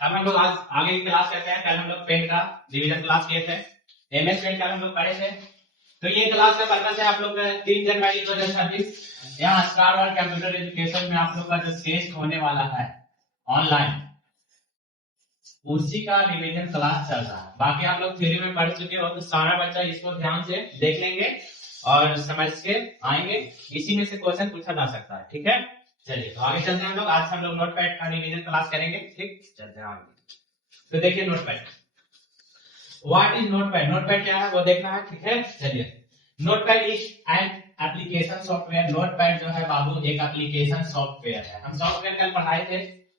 अब हम लोग आज आगे की क्लास करते हैं। कल हम लोग पेंट का रिवीजन क्लास किए थे, एमएस पेंट का हम लोग पढ़े थे। तो ये क्लास का पर्पस है आप लोग का 3 जनवरी 2026 यहाँ स्टार वर्ल्ड कंप्यूटर एजुकेशन में आप लोग का जो टेस्ट होने वाला है ऑनलाइन, उसी का रिवीजन क्लास चल रहा है। बाकी आप लोग थ्योरी में पढ़ चुके हो, तो सारा बच्चा इसको ध्यान से देख लेंगे और समझ के आएंगे। इसी में से क्वेश्चन पूछा जा सकता है। ठीक है, चलिए तो आगे चलते हैं हम लोग। आज हम लोग नोटपैड का रिवीजन क्लास करेंगे। ठीक, चलते हैं आगे। तो देखिए notepad, what is notepad, notepad क्या है वो देखना है। ठीक है, चलिए। Notepad is an application software. Notepad जो है बाबू एक एप्लीकेशन सॉफ्टवेयर है। हम सॉफ्टवेयर कल पढ़ाए थे,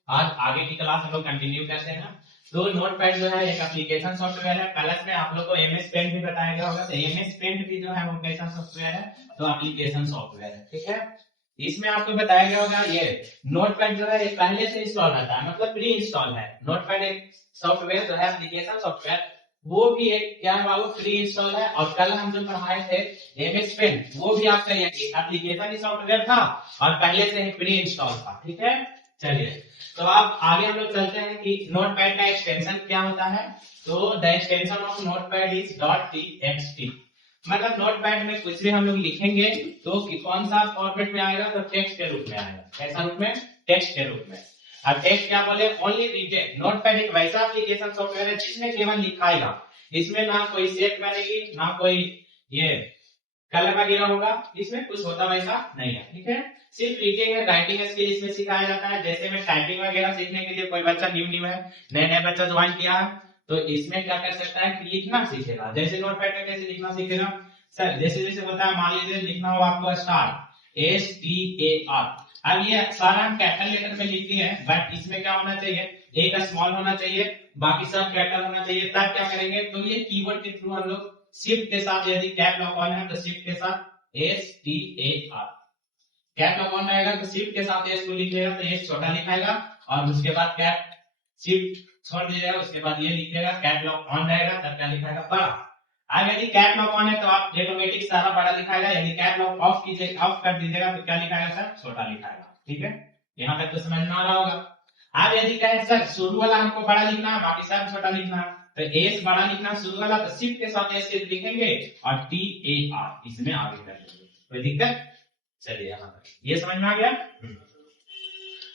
आज आगे की क्लास हम लोग कंटिन्यू करते हैं। तो नोटपैड जो है एक एप्लीकेशन सॉफ्टवेयर है। प्लस में आप लोग को एमएस पेंट भी बताया गया होगा, तो एमएस पेंट भी जो है वो कैसा सॉफ्टवेयर है, तो एप्लीकेशन सॉफ्टवेयर है। ठीक है, इसमें आपको बताया गया होगा ये नोटपैड जो है पहले से इंस्टॉल रहता है, मतलब प्री इंस्टॉल है। नोटपैड एक सॉफ्टवेयर जो है एप्लीकेशन सॉफ्टवेयर, वो भी एक क्या है बाबू, प्री इंस्टॉल है। और कल हम जो पढ़ाए थे एमएस पेंट, वो भी आपका एप्लीकेशन ही सॉफ्टवेयर था और पहले से ही प्री इंस्टॉल था। ठीक है, चलिए तो आप आगे हम लोग चलते हैं कि नोटपैड का एक्सटेंशन क्या होता है। तो the extension of notepad is .txt। मतलब नोटपैड में कुछ भी हम लोग लिखेंगे तो कौन सा फॉर्मेट में आएगा, तो टेक्स्ट के रूप में आएगा। कैसा रूप में, टेक्स्ट के रूप में। अब टेक्स्ट क्या बोले, ओनली रीडेड। नोटपैड एक वैसा एप्लीकेशन सॉफ्टवेयर है जिसमें केवल लिखाएगा, इसमें ना कोई शेप बनेगी, ना कोई ये कलर वगैरह होगा, इसमें कुछ होता वैसा नहीं है। ठीक है, सिर्फ रीडिंग है, राइटिंग स्किल इसमें सिखाया जाता है। जैसे में टाइपिंग वगैरह सीखने के लिए कोई बच्चा न्यू है, नए बच्चा ज्वाइन किया है, तो इसमें क्या कर सकता है कि लिखना सीखेगा। जैसे नोटपैड में कैसे लिखना सीखेगा सर, जैसे जैसे होता है, मान लीजिए लिखना हो आपको स्टार, STAR। अब ये सारा हम कैपिटल लेटर में लिखते हैं, बट इसमें क्या होना चाहिए, एक स्मॉल होना चाहिए, बाकी सब कैपिटल होना चाहिए। तब क्या करेंगे, तो ये कीवर्ड के थ्रू हम लोग शिफ्ट के साथ, यदि कैप लॉक ऑन है तो शिफ्ट के साथ STAR, कैप लॉक ऑन रहेगा तो शिफ्ट के साथ एस को लिखेगा तो एस छोटा लिखाएगा, और उसके बाद कैप शिफ्ट छोड़ दीजिएगा, उसके बाद ये लिखेगा। कैप लॉक ऑन रहेगा तब क्या लिखाएगा, बड़ा। अब यदि कैप लॉक ऑन है तो आप ऑटोमेटिक सारा बड़ा लिखाएगा, यदि कैप लॉक ऑफ कीजिएगा, ऑफ कर दीजिएगा तो क्या लिखाएगा सर, छोटा लिखाएगा। ठीक है, यहाँ तक तो समझ में आ रहा होगा। अब यदि कहे सर शुरू वाला हमको बड़ा लिखना है, बाकी सब छोटा लिखना है, तो एस बड़ा लिखना शुरू वाला, तो शिफ्ट के साथ एस लिखेंगे और TAR इसमें आगे कर लेंगे। कोई दिक्कत, चलिए यहाँ तक ये समझ में आ गया।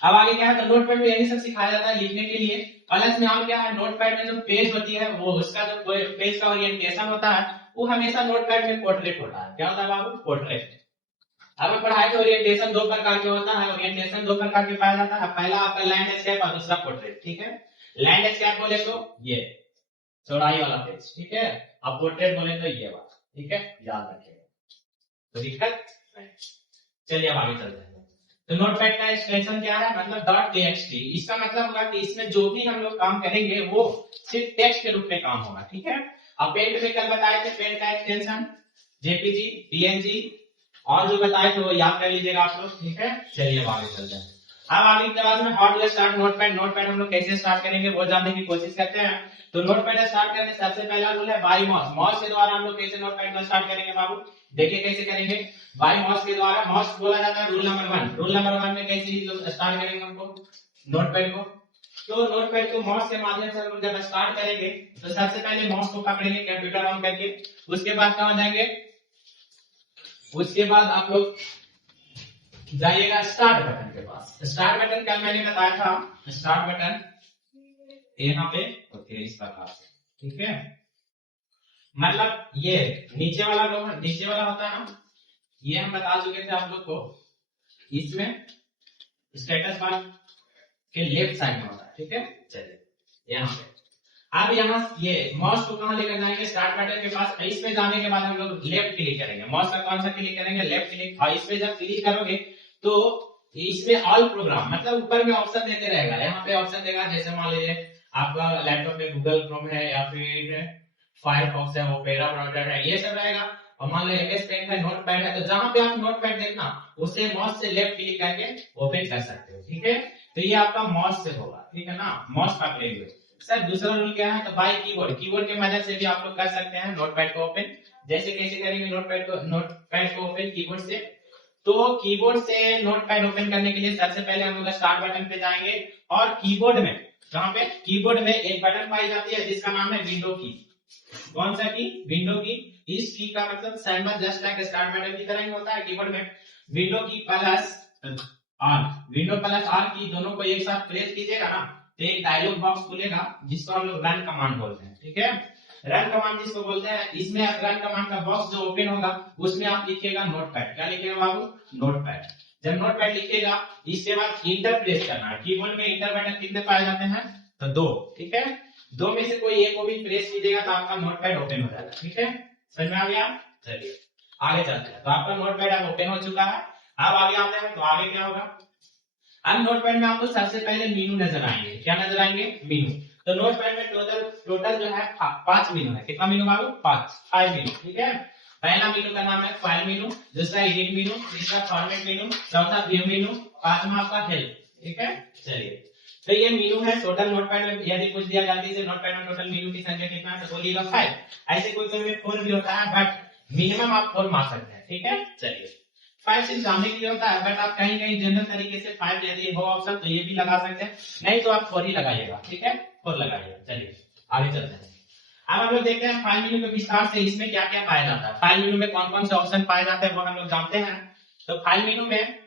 अब आगे क्या है, तो नोटपैड में यही सब सिखाया जाता है लिखने के लिए। प्लस में और क्या है, नोटपैड में जो पेज होती है, वो उसका जो पेज का ओरिएंटेशन होता है, वो हमेशा नोटपैड में पोर्ट्रेट होता है। क्या होता है बाबू, पोर्ट्रेट। अब पढ़ाई तो ओरिएंटेशन दो प्रकार के होता है, ओरिएंटेशन दो प्रकार के पाया जाता है। पहला आपका लैंडस्केप और दूसरा पोर्ट्रेट। ठीक है, लैंडस्केप बोले तो ये चौड़ाई वाला पेज, ठीक है, अब पोर्ट्रेट बोले तो ये वाला। ठीक है, याद रखिएगा, तो दिक्कत नहीं। चलिए अब आगे चलते हैं। तो नोटपैड का एक्सटेंशन क्या है, मतलब .txt। इसका मतलब होगा कि इसमें जो भी हम लोग काम करेंगे वो सिर्फ टेक्स्ट के रूप में काम होगा। ठीक है, अब पेंट में कल बताए थे पेंट का एक्सटेंशन JPG, PNG और जो बताए थे वो याद कर लीजिएगा आप लोग। ठीक है, चलिए अब आगे चलते हैं। अब आगे की क्लास में how to start Notepad, Notepad हम लोग कैसे स्टार्ट करेंगे वो जानने की कोशिश करते हैं। तो नोटपैड स्टार्ट करने से सबसे पहला रूल है बाय माउस। माउस के द्वारा हम लोग कैसे नोटपैड को स्टार्ट करेंगे बाबू, देखिए कैसे करेंगे। बाय माउस के द्वारा, माउस बोला जाता है रूल नंबर 1। रूल नंबर 1 में कैसे लोग स्टार्ट करेंगे हमको नोटपैड को, तो नोटपैड को माउस के माध्यम से हम जब स्टार्ट करेंगे तो सबसे पहले माउस को पकड़ेंगे कंप्यूटर ऑन करके। उसके बाद कहां जाएंगे, उसके बाद आप लोग जाइएगा स्टार्ट बटन के पास। स्टार्ट बटन कल मैंने बताया था, स्टार्ट बटन यहाँ पे होते हैं इस प्रकार से। ठीक है, मतलब ये नीचे वाला नीचे वाला होता है ना, ये हम बता चुके थे आप लोग को। इसमें स्टेटस बार के लेफ्ट साइड में होता है। ठीक है, चलिए यहाँ पे अब यहाँ ये माउस को कहां लेकर जाएंगे, स्टार्ट बटन के पास। इसमें जाने के बाद हम लोग लेफ्ट क्लिक करेंगे, माउस का कौन सा क्लिक करेंगे, लेफ्ट क्लिक। और इसमें जब क्लिक करोगे तो इसमें ऑल प्रोग्राम, मतलब ऊपर में ऑप्शन देते रहेगा। यहाँ पे ऑप्शन देगा, जैसे मान लीजिए आपका लैपटॉप में गूगल क्रोम है या फिर फायरफॉक्स है, ओपेरा ब्राउजर है, ये सब रहेगा। और मान लो एमएस पेंट है, नोटपैड है, तो जहां पे आप नोटपैड देखना उसे माउस से लेफ्ट क्लिक करके ओपन कर सकते हो। ठीक है, तो ये आपका माउस से होगा। ठीक है ना, माउस पकड़ेंगे। सर दूसरा रूल क्या है, तो बाय कीबोर्ड, कीबोर्ड के मदद से भी आप लोग कर सकते हैं नोटपैड को ओपन। जैसे कैसे करेंगे नोटपैड को ओपन कीबोर्ड से, तो कीबोर्ड से नोटपैड ओपन करने के लिए सबसे पहले हम लोग स्टार्ट बटन पे जाएंगे और कीबोर्ड में जहाँ पे कीबोर्ड में एक बटन पाई जाती है जिसका नाम है विंडो की। कौन सा की? विंडो की। इस की का मतलब symbol just like start button की तरह ही होता है कीबोर्ड में। विंडो की plus R, window plus R की दोनों को एक साथ प्रेस कीजिएगा ना तो एक डायलॉग बॉक्स खुलेगा जिसको हम लोग रन कमांड बोलते हैं। ठीक है, रन कमांड जिसको बोलते हैं। इसमें रन कमांड का बॉक्स जो ओपन होगा उसमें आप लिखिएगा नोटपैड। क्या लिखिएगा बाबू? नोटपैड। जब नोटपैड लिखिएगा इसके बाद इंटर प्रेस करना है। कीबोर्ड में इंटर बटन कितने पाए जाते हैं? तो 2। ठीक है, 2 में से कोई एक को भी प्रेस कीजिएगा तो आपका नोटपैड ओपन हो जाएगा। ठीक है, समझ में आ गया? चलिए आगे चलते हैं। तो आपका नोटपैड अब ओपन हो चुका है। अब आगे आते हैं तो आगे क्या होगा? अब नोटपैड में आपको सबसे पहले मेनू नजर आएंगे। क्या नजर आएंगे? मेनू। तो नोटपैड में टोटल जो है 5 मेनू है। कितना मेनू बाबू? 5 मेनू। ठीक है, पहला मेनू का नाम है फाइल मेनू, दूसरा एडिट मेनू, तीसरा फॉर्मेट मेनू, चौथा व्यू मेनू, पांचवा आपका हेल्प। ठीक है, चलिए तो ये मेनू है टोटल नोटपैड में। यदि पूछ दिया जल्दी से नोटपैड में टोटल मेनू की संख्या कितना है तो बोलिएगा 5। ऐसे कोई में 4 भी होता है बट मिनिमम आप 4 मार सकते हैं। ठीक है, चलिए 5 सिर्फ जानने के लिए होता है बट आप कहीं कहीं जनरल तरीके से 5 यदि हो ऑप्शन तो ये भी लगा सकते हैं, नहीं तो आप 4 ही लगाइएगा। ठीक है, 4 लगाइएगा। चलिए आगे चलते हैं। अब हम लोग देखते हैं फाइल मेनू के विस्तार से इसमें क्या क्या पाया जाता है। फाइल मेनू में कौन कौन से ऑप्शन पाए जाते हैं वो हम लोग जानते हैं। तो फाइल मेनू में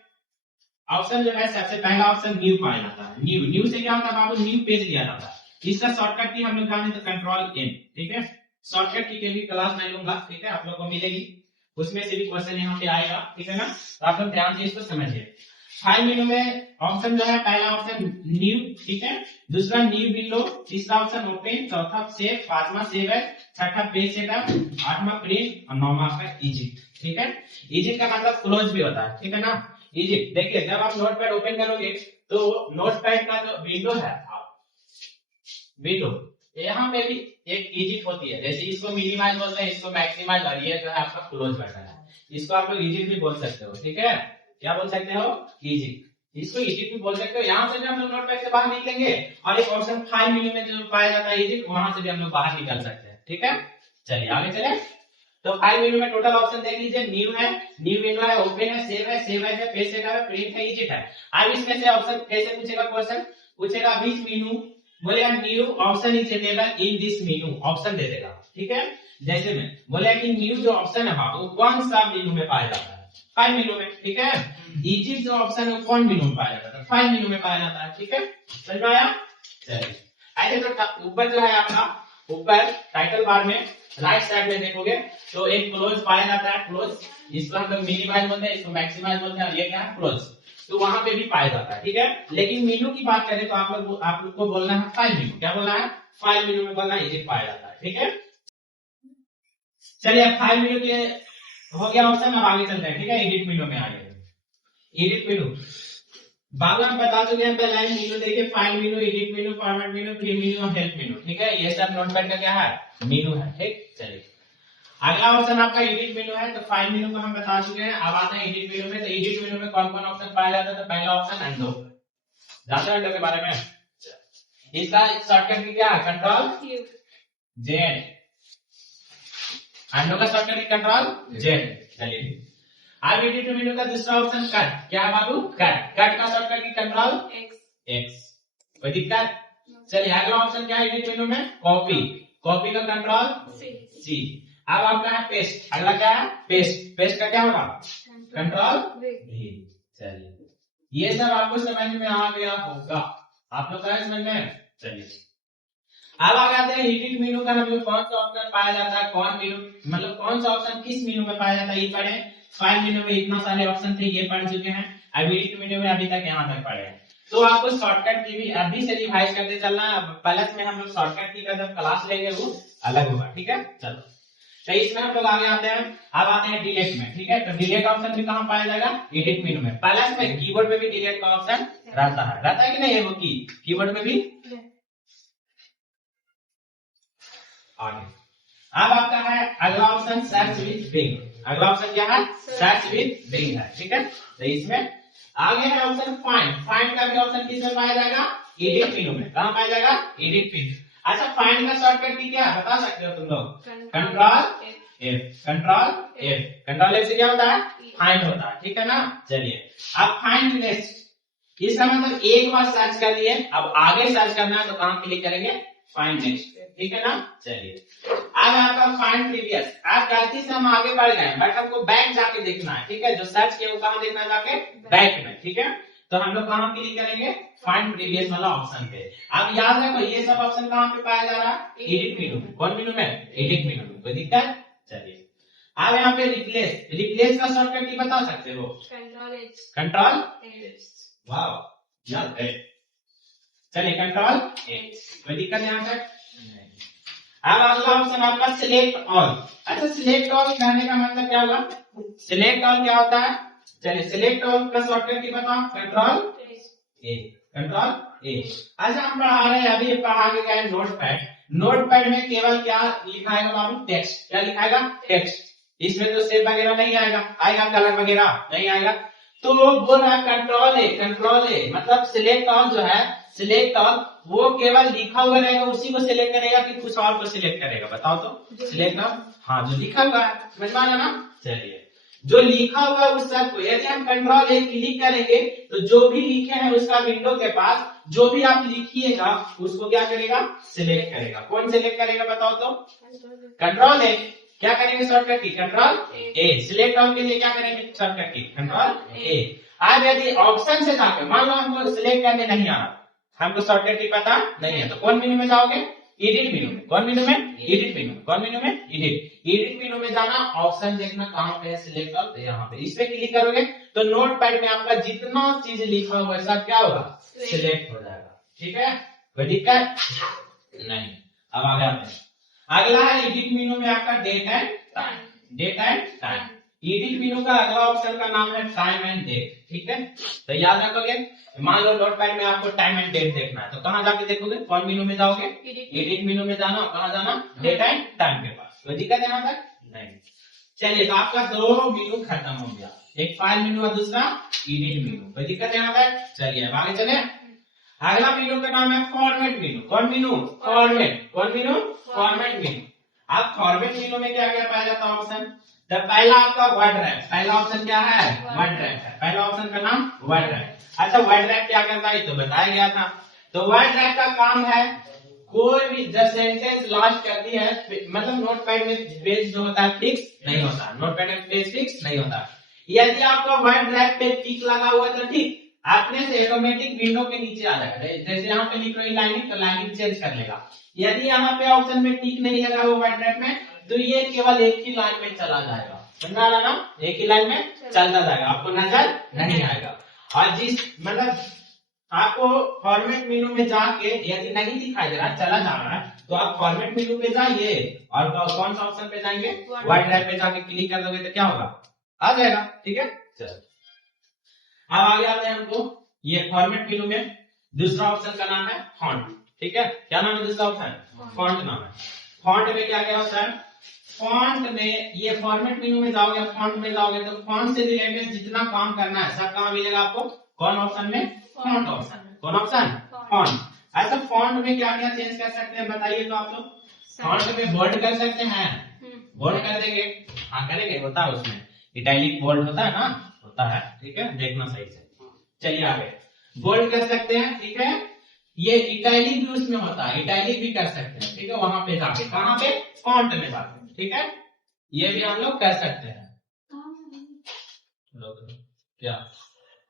ऑप्शन जो है सबसे पहला ऑप्शन न्यू पाया जाता है। न्यू से क्या होता है बाबू? न्यू पेज लिया जाता है। इसका शॉर्टकट की हम लोग जाने तो कंट्रोल एन। ठीक है, शॉर्टकट की भी क्लास मैं लूंगा। ठीक है, आप लोग को मिलेगी, उसमें से भी क्वेश्चन यहाँ पे आएगा। ठीक है ना, तो आप लोग ध्यान से इसको समझिए। फाइल मेनू में ऑप्शन जो है पहला ऑप्शन न्यू। ठीक है, दूसरा न्यू विंडो, तीसरा ऑप्शन ओपन, चौथा सेव, पांचवा सेव है, छठा पेज सेटअप, आठवां प्रिंट और नौवां आपका इजिट। ठीक है, इजिट का मतलब क्लोज भी होता है। ठीक है ना, इजिट। देखिए जब आप नोटपैड ओपन करोगे तो नोटपैड का जो विंडो है, विंडो यहाँ पे भी एक इजिट होती है। जैसे इसको मिनिमाइज बोलते हैं, इसको मैक्सिमाइज, और ये जो है आपका क्लोज बटन है। इसको आप लोग इजिट भी बोल सकते हो। ठीक है, क्या बोल सकते हो? इजिट। इसको इजिट भी बोल सकते हो। यहाँ से भी हम लोग नोटपैड से बाहर निकलेंगे और एक ऑप्शन फाइल मेनू में जो पाया जाता है इजिट, वहां से भी हम लोग बाहर निकल सकते हैं। ठीक है, चलिए आगे चले। तो फाइल मेनू में टोटल ऑप्शन देख लीजिए। न्यू है, न्यू विंडो है, ओपन है, सेव है, पेज सेटअप है, प्रिंट है, इजिट है। अब इसमें से ऑप्शन कैसे पूछेगा? क्वेश्चन पूछेगा विच मेनू, बोलेगा new option is available in this menu, option दे देगा। ठीक है, जैसे में बोलेगा कि न्यू जो ऑप्शन है वो कौन सा मेनू में पाया जाता है? फाइल मेनू में। ठीक है, इजिट जो ऑप्शन है कौन मेनू में पाया जाता है? फाइल मेनू में पाया जाता है। ठीक है, समझ में आया? चलिए ऐसे तो ऊपर जो है आपका, ऊपर टाइटल बार में राइट साइड में देखोगे तो एक क्लोज पाया जाता है। क्लोज, इसको हम लोग मिनिमाइज बोलते हैं, इसको मैक्सिमाइज बोलते हैं, और ये क्या है? क्लोज। तो वहां पे भी पाया जाता है। ठीक है, लेकिन मेनू की बात करें तो आप लोग को बोलना है फाइल मेनू। क्या बोलना है? फाइल मेनू में बोलना है, इजिट पाया जाता है। ठीक है, चलिए फाइल मेनू के हो गया ऑप्शन। अब आगे चलते हैं। ठीक है, एडिट मेनू में आ गए। एडिट मेनू बाबू हम बता चुके हैं पहले मेनू देखिए, फाइल मेनू, एडिट मेनू, फॉर्मेट मेनू, प्री मेनू और हेल्प मेनू। ठीक है, ये सब नोटपैड का क्या है? मेनू है। ठीक, चलिए अगला ऑप्शन आपका एडिट मेनू है। तो फाइल मेनू को हम बता चुके हैं, अब आते हैं एडिट मेनू में। तो एडिट मेनू में कौन कौन ऑप्शन पाया जाता है? तो पहला ऑप्शन अंडो। जानते हैं अंडो के बारे में? इसका शॉर्टकट क्या है? Control Z. अंडो का शॉर्टकट कंट्रोल जेड। चलिए अब एडिट मेनू का दूसरा ऑप्शन कट। क्या है बाबू? कट। कट का शॉर्टकट की कंट्रोल एक्स। कोई दिक्कत? चलिए अगला ऑप्शन क्या है एडिट मेनू में? कॉपी। कॉपी का कंट्रोल सी। अब आपका है पेस्ट। अगला क्या है? पेस्ट। पेस्ट का क्या होगा? Control we. चलिए ये सब आपको समझ में आ गया होगा। आप लोग का समझ में? चलिए अब आ जाते हैं एडिट मेनू का हम लोग कौन सा ऑप्शन पाया जाता है, कौन मेनू मतलब कौन सा ऑप्शन किस मेनू में पाया जाता है ये पढ़े। फाइल मेनू में इतना सारे ऑप्शन थे, ये पढ़ चुके हैं। अब एडिट मेनू में अभी तक यहाँ तक पढ़े हैं। तो आपको शॉर्टकट की भी अभी से रिवाइज करते चलना। प्लस में हम लोग शॉर्टकट की का जब क्लास लेंगे वो अलग होगा। ठीक है, चलो तो इसमें हम लोग आगे आते हैं। अब आते हैं डिलीट में। ठीक है, तो डिलीट ऑप्शन भी कहाँ पाया जाएगा? एडिट मेनू में। प्लस में कीबोर्ड में भी डिलीट का ऑप्शन रहता है कि नहीं? वो कीबोर्ड में भी आगे। अब आपका है अगला ऑप्शन सर्च विद बिंग। अगला ऑप्शन क्या है? सर्च विद बिंग है। ठीक है, तो इसमें आगे है ऑप्शन फाइंड। फाइंड का भी ऑप्शन किस में पाया जाएगा? एडिट मेनू में। कहाँ पाया जाएगा? एडिट मेनू। अच्छा फाइंड का शॉर्टकट की क्या बता सकते हो तुम लोग? Control F. Control F. Control F से क्या होता है? फाइंड होता है। ठीक है ना, चलिए अब फाइंड लिस्ट। इसका मतलब एक बार सर्च कर लिए, अब आगे सर्च करना है तो कहाँ क्लिक करेंगे, फाइंड नेक्स्ट, ठीक है ना। चलिए अब आपका फाइंड प्रीवियस, आप गलती से हम आगे बढ़ गए बट हमको बैक जाके देखना है, ठीक है। जो सर्च किया वो कहाँ देखना है, जाके बैक में, ठीक है। तो हम लोग कहाँ क्लिक करेंगे, फाइंड प्रीवियस वाला ऑप्शन पे। अब याद रखो ये सब ऑप्शन कहाँ पे पाया जा रहा है, एडिट मेनू में। कौन मेनू में, एडिट मेनू में। कोई दिक्कत। चलिए अब यहाँ पे रिप्लेस, रिप्लेस का शॉर्टकट की बता सकते हो, कंट्रोल, वाह याद है। चलिए कंट्रोल, कोई दिक्कत यहाँ तक। अब अगला ऑप्शन आपका सिलेक्ट ऑल। अच्छा सिलेक्ट ऑल कहने का मतलब क्या होगा, सिलेक्ट ऑल क्या होता है। चलिए सिलेक्ट ऑल का शॉर्टकट की बताओ, कंट्रोल ए, कंट्रोल ए। अच्छा हम पढ़ा रहे हैं, अभी पढ़ा के गए नोटपैड। नोटपैड में केवल क्या लिखाएगा बाबू, टेक्स्ट। क्या लिखाएगा, टेक्स्ट। इसमें तो शेप वगैरह नहीं आएगा, आएगा कलर वगैरह नहीं आएगा। तो बोल रहा है कंट्रोल ए, कंट्रोल ए मतलब सिलेक्ट ऑल जो है, सिलेक्ट ऑल वो केवल लिखा हुआ रहेगा उसी को सिलेक्ट करेगा कि कुछ और को सिलेक्ट करेगा, बताओ तो। सिलेक्ट ऑल, हाँ जो लिखा हुआ है, समझ में आया ना। चलिए जो लिखा हुआ है उस सब को, यदि हम कंट्रोल ए क्लिक करेंगे तो जो भी लिखे हैं उसका विंडो के पास जो भी आप लिखिएगा उसको क्या करेगा, सिलेक्ट करेगा। कौन सिलेक्ट करेगा बताओ तो, कंट्रोल ए। क्या करेंगे शॉर्टकट की, कंट्रोल ए। सिलेक्ट ऑल के लिए क्या करेंगे, शॉर्टकट की कंट्रोल ए। अब यदि ऑप्शन से जाकर मान लो हमको सिलेक्ट करने नहीं आ रहा, हमको शॉर्टकट की पता नहीं है, तो कौन मेनू में जाओगे, एडिट मेनू में। कौन मेनू में, एडिट मेनू। कौन मेनू में, एडिट। एडिट मेनू में जाना, ऑप्शन देखना कहाँ पे है, सिलेक्ट ऑल, यहाँ पे। इस पे क्लिक करोगे तो नोटपैड में आपका जितना चीज लिखा हुआ है सब क्या होगा, सिलेक्ट हो जाएगा, ठीक है। कोई दिक्कत नहीं। अब आगे आते हैं, अगला है एडिट मेनू में आपका date and time, date and time. Edit menu का अगला ऑप्शन का नाम है टाइम एंड डेट, ठीक है। तो याद रखोगे, मान लो नोटपैड में आपको टाइम एंड डेट देखना है तो कहाँ जाके देखोगे, कौन मेनू में जाओगे, एडिट मेनू में जाना। कहाँ जाना, डेट एंड टाइम के पास। कोई दिक्कत है यहाँ तक नहीं। चलिए तो आपका दो मेनू खत्म हो गया, एक फाइल मेनू और दूसरा एडिट मेनू। कोई दिक्कत है यहाँ तक। चलिए अब आगे चले, अगला मेनू का नाम है फॉर्मेट मेनू। कौन मेनू, फॉर्मेट। कौन मेनू, फॉर्मेट मेनू। अब फॉर्मेट मेनू में क्या क्या पाया जाता है ऑप्शन, तो पहला आपका वर्ड रैप। पहला ऑप्शन क्या है, वर्ड रैप है। पहला ऑप्शन का नाम वर्ड रैप। अच्छा वर्ड रैप क्या करता है तो बताया गया था। तो वर्ड रैप का काम है कोई भी जब सेंटेंस लास्ट करती है, मतलब नोटपैड में पेज जो होता है फिक्स नहीं होता, नोटपैड में पेज फिक्स नहीं होता। यदि आपका वर्ड रैप पे टिक लगा हुआ तो ठीक, अपने से ऑटोमेटिक विंडो के नीचे आ जाएगा। जैसे यहाँ पे लिख रही लाइनिंग तो लाइनिंग चेंज कर लेगा। यदि यहाँ पे ऑप्शन में टिक नहीं लगा हुआ वर्ड रैप में तो ये केवल एक ही लाइन में चला जाएगा, समझा रहा ना, एक ही लाइन में चलता जाएगा, आपको नजर नहीं आएगा। और जिस मतलब आपको फॉर्मेट मेनू में जाके यदि नहीं दिखाई दे रहा, चला जा रहा है, तो आप फॉर्मेट मेनू पे जाइए और कौन सा ऑप्शन पे जाएंगे, वर्ड रैप पे जाके क्लिक कर दोगे तो क्या होगा, आ जाएगा, ठीक है। चलो अब आगे आते हैं हमको ये फॉर्मेट मेनू में दूसरा ऑप्शन का नाम है फॉन्ट, ठीक है। क्या नाम है दूसरा ऑप्शन, फॉन्ट नाम है। फॉन्ट में क्या क्या होता है, फॉन्ट में ये फॉर्मेट मेनू में जाओगे, फॉन्ट में जाओगे तो फॉन्ट से रिलेटेड जितना काम करना है सब कहाँ मिलेगा आपको, कौन ऑप्शन में, फॉन्ट ऑप्शन। कौन ऑप्शन, फॉन्ट। ऐसा फॉन्ट में क्या क्या चेंज कर सकते हैं बताइए तो आप लोग। फॉन्ट में बोल्ड कर सकते हैं, बोल्ड कर देंगे, हाँ करेंगे, होता है उसमें इटैलिक बोल्ड होता है ना, होता है, ठीक है, देखना सही से। चलिए आगे, बोल्ड कर सकते हैं, ठीक है। ये इटैलिक भी उसमें होता है, इटैलिक भी कर सकते हैं, ठीक है, वहां पे जाके, कहाँ पे, फॉन्ट में जाके, ठीक है। ये भी हम लोग कर सकते हैं। क्या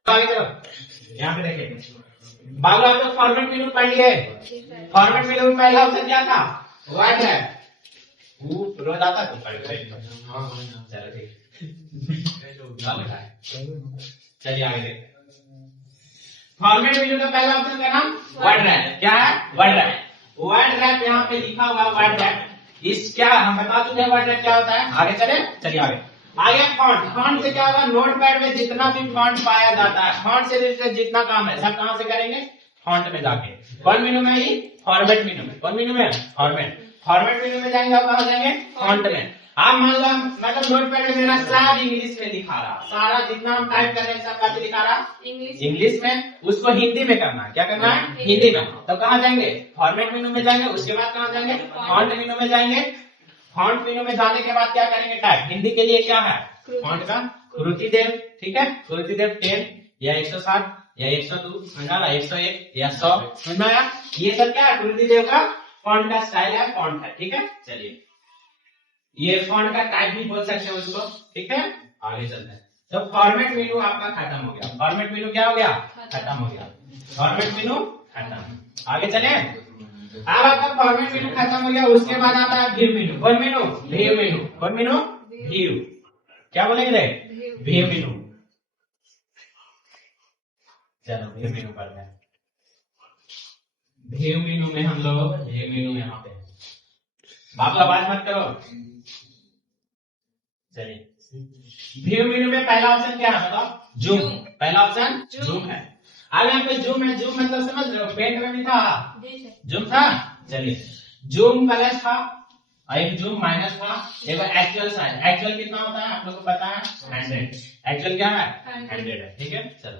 आगे चलो, यहाँ पे देखिए बाबू आप लोग फॉर्मेट मेनू पढ़ लिए। फॉर्मेट मेनू में पहला ऑप्शन क्या था, वर्ड रैप। रोज आता तो पढ़ गए, चलो ठीक। चलिए आगे देखते हैं। फॉर्मेट मेनू का पहला ऑप्शन का नाम वर्ड रैप। क्या है, वर्ड रैप। वर्ड रैप यहाँ पे लिखा हुआ वर्ड रैप। इस क्या हम बता चुके हैं वर्ड रैप क्या होता है, आगे चले। चलिए आगे आगे फॉन्ट। फॉन्ट से क्या होगा, नोटपैड में जितना भी फॉन्ट पाया जाता है, फॉन्ट से रिलेटेड जितना काम है सब कहां से करेंगे, फॉन्ट में जाके। कौन मेनू में ही, फॉर्मेट मेनू में। कौन मेनू में, फॉर्मेट। फॉर्मेट मेनू में जाएंगे आप कहां जाएंगे, फॉन्ट में। आप मान लो मतलब नोटपैड में मेरा सब इंग्लिश में लिखा रहा, सारा जितना हम टाइप कर रहे हैं सब का लिखा रहा इंग्लिश में, उसको हिंदी में करना है। क्या करना है, हिंदी में। तो कहाँ जाएंगे, फॉर्मेट मेनू में जाएंगे। उसके बाद कहाँ जाएंगे, फॉन्ट मेनू में जाएंगे। फॉन्ट मेनू में जाने के बाद क्या करेंगे, टाइप। हिंदी के लिए क्या है, फॉन्ट का कुरुतिदेव, ठीक है, कुरुतिदेव 10 या 160 या 102 समझ आ रहा, 101 या 100 समझ में आया। ये सब क्या है, गुरुदेव का फॉन्ट का स्टाइल है, फॉन्ट है, ठीक है। चलिए ये फॉन्ट का टाइप भी बोल सकते हैं उसको, ठीक है। आगे चलते हैं। तो फॉर्मेट मेनू आपका खत्म हो गया, फॉर्मेट मेनू क्या हो गया, खत्म हो गया, फॉर्मेट मेनू खत्म। आगे चले, अब आपका फॉर्मेट मेनू खत्म हो गया, उसके बाद आता है व्यू मेनू। कौन मेनू, व्यू मेनू, कौन मेनू, व्यू, क्या बोलेंगे, व्यू मेनू। चलो व्यू मेनू पढ़ते हैं। व्यू मेनू में हम लोग, व्यू मेनू यहाँ पे, बाबू आवाज मत करो। चलिए व्यू मेनू में पहला ऑप्शन क्या है बताओ, जूम, पहला ऑप्शन जूम है। अब यहाँ पे जूम है, जूम मतलब समझ रहे हो, पेंट में भी था जूम था। चलिए जूम प्लस था, एक जूम माइनस था, एक एक्चुअल साइज। एक्चुअल कितना होता है आप लोग को पता है, 100। एक्चुअल क्या है, 100 है, ठीक है। चलो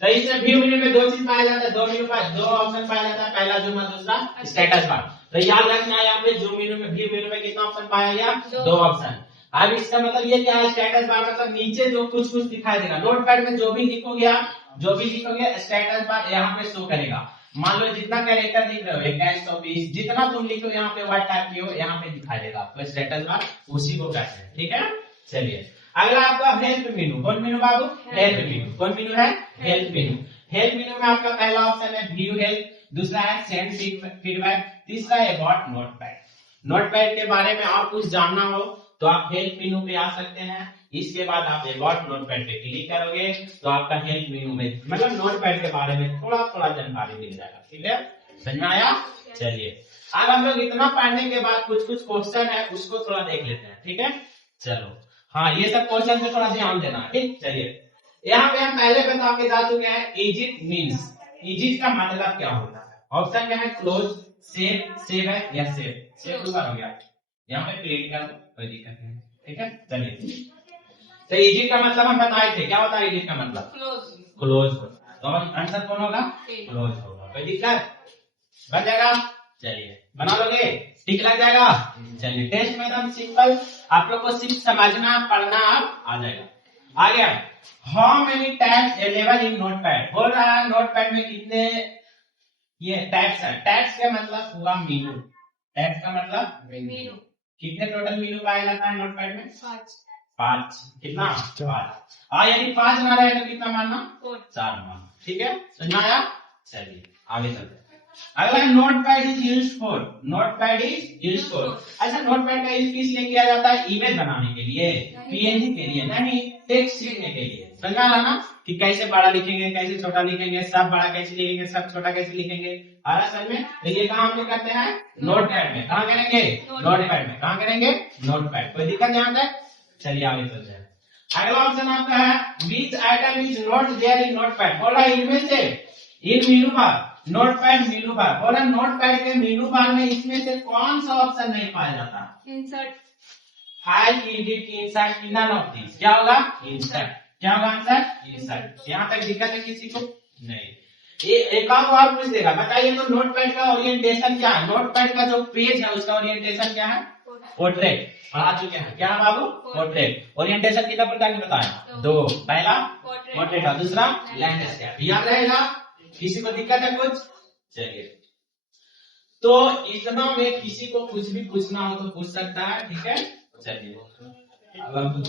तो इससे व्यू मेनू में दो चीज पाया जाता है, दो ऑप्शन पाया जाता है, पहला जूम और दूसरा स्टेटस बार। तो याद रखना है यहाँ पे जूम मेनू में, व्यू मेनू में कितना ऑप्शन पाया गया, दो ऑप्शन। अब इसका मतलब ये क्या है, स्टेटस बार मतलब नीचे जो कुछ कुछ दिखाई देगा, नोटपैड में जो भी लिखोगे जो भी लिखोगे स्टेटस बार यहाँ पे शो करेगा। मान लो जितना कैरेक्टर लिख रहे हो 2120, जितना तुम लिखो यहाँ पे वर्ड टाइप किए हो यहाँ पे दिखाई देगा, तो स्टेटस बार उसी को कहते हैं, ठीक है। चलिए अगला आपका हेल्प मेनू। कौन मेनू बाबू, हेल्प मेनू। कौन मेनू है, हेल्प मेनू। हेल्प मेनू में आपका पहला ऑप्शन है व्यू हेल्प, दूसरा है सेंड फीडबैक, तीसरा है अबाउट नोटपैड। नोटपैड के बारे में और कुछ जानना हो तो आप हेल्प मेनू पे आ सकते हैं। इसके बाद आप अबाउट नोटपैड पे क्लिक करोगे तो आपका हेल्प मेनू में मतलब नोटपैड के बारे में थोड़ा थोड़ा जानकारी मिल जाएगा, ठीक है, समझ में आया। चलिए अब हम लोग इतना पढ़ने के बाद कुछ कुछ क्वेश्चन है उसको थोड़ा देख लेते हैं, ठीक है। चलो हाँ ये सब क्वेश्चन पे थोड़ा ध्यान देना, ठीक। चलिए यहाँ पे हम पहले बता के जा चुके हैं एजिट मीन्स, एजिट का मतलब क्या होता है। ऑप्शन क्या है, क्लोज, सेव, सेव है या सेव, सेव दो बार हो गया, यहाँ पे क्लिक कर दो, कोई दिक्कत नहीं, ठीक है। चलिए तो एजिट का मतलब हम बताए थे, क्या होता है एजिट का मतलब, क्लोज। तो आंसर कौन होगा, क्लोज होगा, कोई दिक्कत, बन जाएगा। चलिए बना लोगे, टिक लग जाएगा। चलिए टेस्ट में एकदम सिंपल, आप लोग को सिर्फ समझना पढ़ना आ जाएगा। आ गया, how many tabs available in notepad. बोल रहा है नोटपैड में कितने ये टैब्स है। टैब्स का मतलब हुआ मेनू, टैब्स का मतलब मेनू। कितने टोटल मेनू पाया जाता है नोटपैड में, 5। कितना, 5। यदि 5 ना रहे तो कितना मानना, 4 मानना, ठीक है, समझ में आया। चलिए आगे चलते हैं। अगला notepad is used for, notepad is used for. अच्छा नोटपैड का यूज किस लिए किया जाता है, इमेज बनाने के लिए, पीएनजी के लिए नहीं, टेक्स्ट लिखने के लिए। समझा ना कि कैसे बड़ा लिखेंगे, कैसे छोटा लिखेंगे, सब बड़ा कैसे लिखेंगे, सब छोटा कैसे लिखेंगे, आ रहा समझ में। तो ये कहाँ हम लोग करते हैं, नोटपैड में। कहाँ करेंगे, नोटपैड में। कहाँ करेंगे, नोटपैड। कोई दिक्कत यहाँ तक। चलिए आगे चलते हैं। अगला ऑप्शन आपका है which item is not there in Notepad. बोला इनमें से, इन मेनू बार, नोटपैड मेनू बार, बोला नोटपैड के मेनू बार में इसमें से कौन सा ऑप्शन नहीं पाया जाता, insert, file edit insert, none of this. क्या होगा, इंसर्ट। क्या होगा आंसर, इंसर्ट। यहाँ तक दिक्कत है किसी को नहीं। एक और पूछ देगा, बताइए तो नोटपैड का ओरिएंटेशन क्या है। नोटपैड का जो पेज है उसका ओरिएंटेशन क्या है, पोर्ट्रेट। पढ़ा चुके हैं क्या बाबू, पोर्ट्रेट। ओरिएंटेशन कितना प्रकार के बताया, 2। पहला पोर्ट्रेट और दूसरा लैंडस्केप। याद रहेगा, किसी को दिक्कत है कुछ। चलिए तो इतना में किसी को कुछ भी पूछना हो तो पूछ सकता है, ठीक है। चलिए अब हम